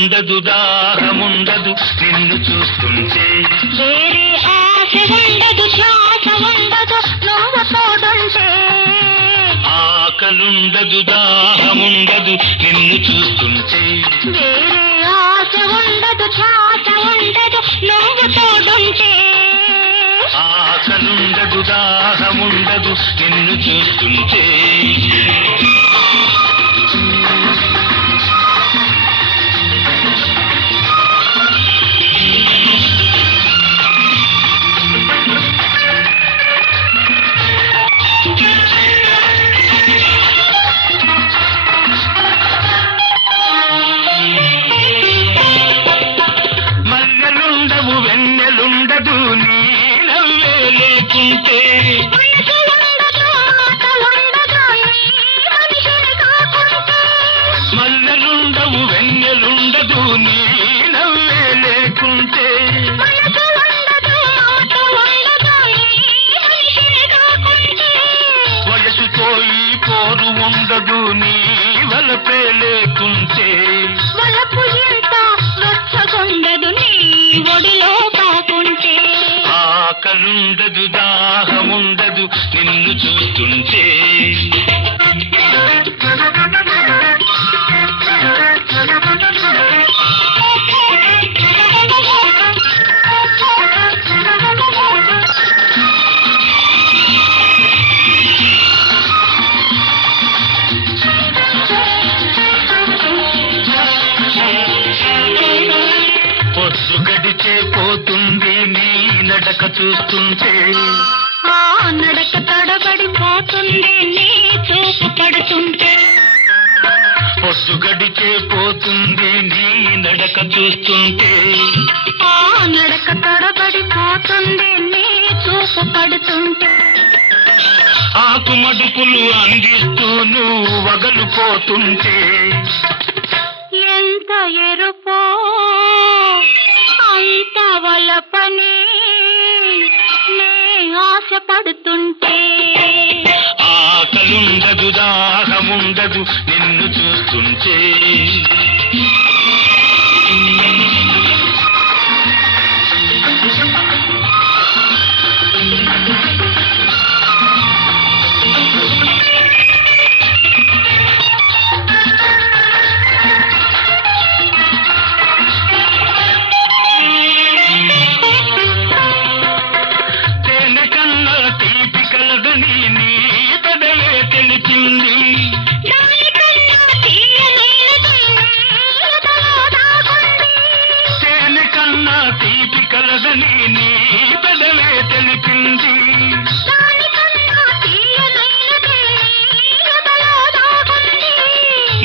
ఆకలుండదు దాహముండదు నిన్ను చూస్తుంటే, వేరే ఆశ ఉండదు శ్వాస ఉండదు నువ్వు తోడుంటే. ఆకలుండదు దాహముండదు నిన్ను చూస్తుంటే, వేరే ఆశ ఉండదు శ్వాస ఉండదు నువ్వు తోడుంటే. ఆకలుండదు దాహముండదు నిన్ను చూస్తుంటే. మల్లెలుండవు వెన్నెలుండదు నీ నవ్వే లేకుంటే, మనసు ఉండదు మాట ఉండదు నీ మనిషిని కాకుంటే. మల్లెలుండవు వెన్నెలుండదు నీ నవ్వే లేకుంటే, మనసు ఉండదు మాట ఉండదు నీ మనిషిని కాకుంటే. వయసుతో ఈ పోరు ఉండదు నీ వలపే లేకుంటే. వలపు ఎంత వెచ్చగుండదు నీ ఒడిలో కాకుంటే. ఆకలుండదు దాహముండదు నిన్ను చూస్తుంటే. పొద్దు గడిచే పోతుంది నీ నడక చూస్తుంటే, ఆ నడక తడబడిపోతుంది నీ చూపు పడుతుంటే. పొద్దు గడిచే పోతుంది నీ నడక చూస్తుంటే. ఆ నడక తడబడిపోతుంది నీ చూపు పడుతుంటే. ఆకుమడుపులు అందిస్తూ నువ్వు వగలుపోతుంటే, ఎంత ఎరుపో అంత వలపని నే ఆశపడుతుంటే. ఆకలుండదు దాహముండదు నిన్ను చూస్తుంటే. తేనె కన్నా తీపి కలదని నీ పెదవే తెలిపింది, దానికన్నా తీయనైనది ఎదలో దాగుంది. తేనె కన్నా తీపి కలదని నీ పెదవే తెలిపింది. దానికన్నా తీయనైనది ఎదలో దాగుంది.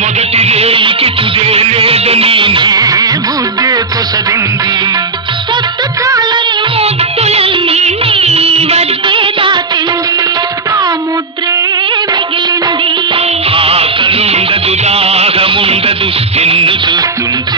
మొదటి రేయికి తుదే లేదని నీ బుద్ధే కొసరింది. పొద్దు చాలని ముద్దులన్నీ నీ వద్దే దాచింది. ఆ ముద్రే మిగిలింది. ఆకలుండదు దాహముండదు నిన్ను చూస్తుంటే.